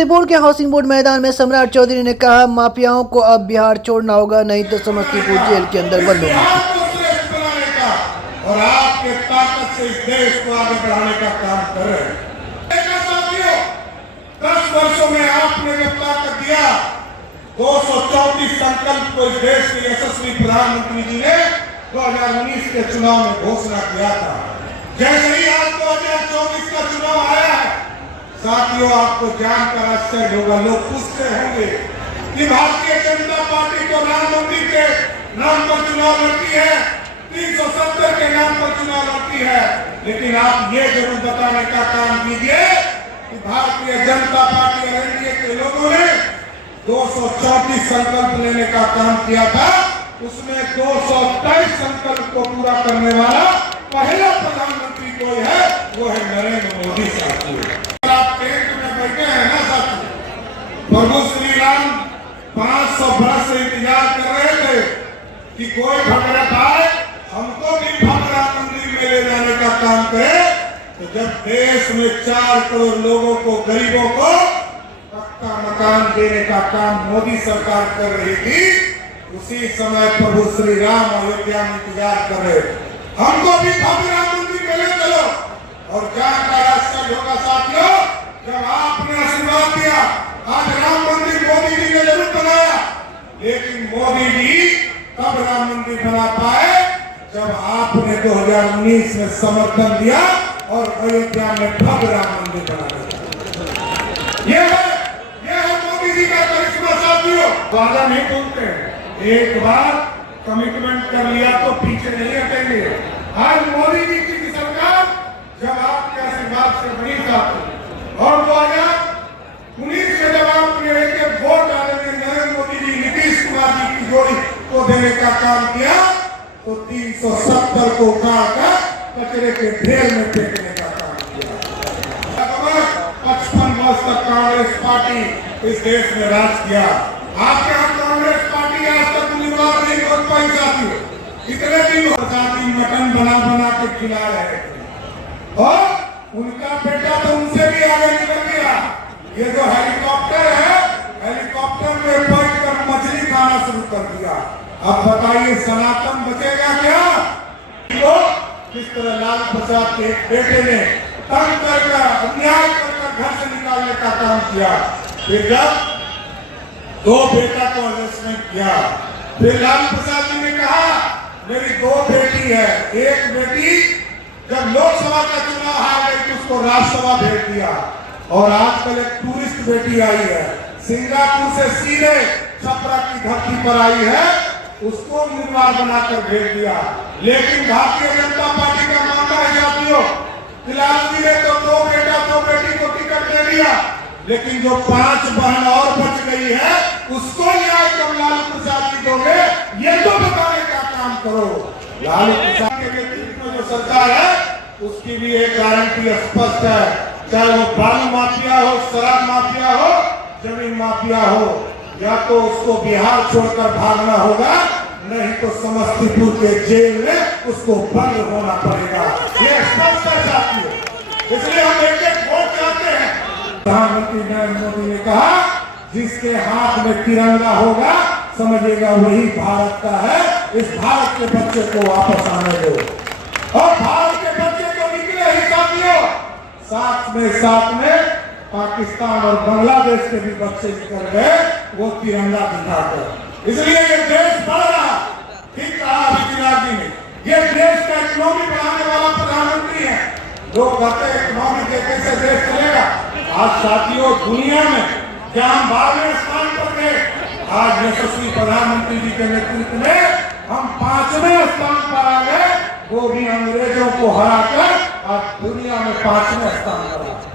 समस्तीपुर के housing board मैदान में सम्राट चौधरी ने कहा, माफियाओं को अब बिहार छोड़ना होगा, नहीं तो समस्तीपुर जेल के अंदर बंद होगा। और आपके ताकत से इस देश को आगे बढ़ाने का काम कर रहे हैं। 10 वर्षों में आपने जो ताकत दिया, 234 संकल्प को इस देश के यशस्वी प्रधानमंत्री जी ने 2019 के चुनाव में घोषणा किया था। जैसे ही आज 2024 का चुनाव आया है, साथियों आपको जानकर आश्चर्य होगा, लोग पूछते होंगे कि भारतीय जनता पार्टी तो प्रधानमंत्री के नाम पर चुनाव लड़ती है, 370 के नाम पर चुनाव लड़ती है, लेकिन आप ये जरूर बताने का काम कीजिए कि भारतीय जनता पार्टी और एनडीए के लोगों ने 234 संकल्प लेने का काम किया था, उसमें 223 संकल्प को पूरा करने वाला पहला प्रधानमंत्री कोई है, वो है नरेंद्र मोदी साहब। आप टेंट में बैठे हैं ना साथी, प्रभु श्री राम 500 वर्ष से इंतजार कर रहे थे कि कोई भगत आए, हमको भी भगवान मंदिर में ले जाने का काम करे। तो जब देश में 4 करोड़ लोगों को, गरीबों को पक्का मकान देने का काम मोदी सरकार कर रही थी, उसी समय प्रभु श्री राम अयोध्या में इंतजार कर रहे। हमको भी भगवान मंदिर में ले चलो। और जानकर आश्चर्य होगा साथियों, जब आपने आशीर्वाद दिया, आज राम मंदिर मोदी जी ने जरूर बनाया, लेकिन मोदी जी तब राम मंदिर बना पाए जब आपने 2019 में समर्थन दिया और अयोध्या में भव्य राम मंदिर बना दिया। ये है मोदी जी का करिश्मा साथियों। वादा नहीं बोलते हैं, एक बार कमिटमेंट कर लिया तो पीछे नहीं हटेंगे। आज मोदी जी की सरकार जब आपके आशीर्वाद से बनी साथी, और 2019 में जब आपने एक वोट डालने में नरेंद्र मोदी जी, नीतीश कुमार जी की जोड़ी को देने का काम किया, तो 370 को उठाकर कचरे के ढेर में फेंकने का काम किया। 55 वर्ष तक कांग्रेस पार्टी इस देश में राज किया। आपके यहाँ कांग्रेस पार्टी आज तक उम्मीदवार नहीं बन पाई साथी। इतने दिन साथी मटन बना बना के खिला रहे थे, और उनका बेटा तो उनसे भी आगे निकल गया। ये जो हेलीकॉप्टर है, हेलीकॉप्टर में बैठकर मछली खाना शुरू कर दिया। अब बताइए सनातन बचेगा क्या? तो किस तरह लालू प्रसाद के बेटे ने तंग कर अन्याय कर घर से निकालने का काम किया। फिर जब 2 बेटा को अरेस्टमेंट किया, फिर लालू प्रसाद जी ने कहा मेरी 2 बेटी है, एक बेटी जब लोकसभा का चुनाव हार गई तो उसको राज्यसभा भेज दिया, और आजकल एक टूरिस्ट बेटी आई है, सिंगापुर से सीधे छपरा की धरती पर आई है, उसको उम्मीदवार बनाकर भेज दिया। लेकिन भारतीय जनता पार्टी का मानना है साथियों, लालू जी ने तो 2 बेटा 2 बेटी को टिकट दे दिया, लेकिन जो 5 बहन और बच गई है उसको न्याय कब लालू प्रसाद जी दोगे, ये तो बताने का काम करो। लालू प्रसाद के नेतृत्व में जो सरकार है उसकी भी एक गारंटी स्पष्ट है, चाहे वो बालू माफिया हो, शराब माफिया हो, जमीन माफिया हो, या तो उसको बिहार छोड़कर भागना होगा, नहीं तो समस्तीपुर के जेल में उसको बंद होना पड़ेगा। ये स्पष्ट है साथियों, इसलिए हम एक वोट चाहते हैं। प्रधानमंत्री नरेंद्र मोदी ने कहा जिसके हाथ में तिरंगा होगा समझिएगा वही भारत का है। इस भारत के बच्चे को वापस आने दो, और भारत के बच्चे को निकले ही साथियों, साथ में पाकिस्तान और बांग्लादेश के भी बच्चे निकल गए वो तिरंगा दिखाकर। इसलिए ये देश बढ़ रहा, ठीक कहा विजयराज जी ने, ये देश का इकोनॉमी बढ़ाने वाला प्रधानमंत्री है। लोग कहते हैं इकोनॉमी देखे से देश चलेगा। आज साथियों दुनिया में जहां 12वें स्थान पर थे, आज यशस्वी प्रधानमंत्री जी के नेतृत्व में हम 5वें स्थान पर आ गए, वो भी अंग्रेजों को हराकर आज दुनिया में 5वें स्थान पर।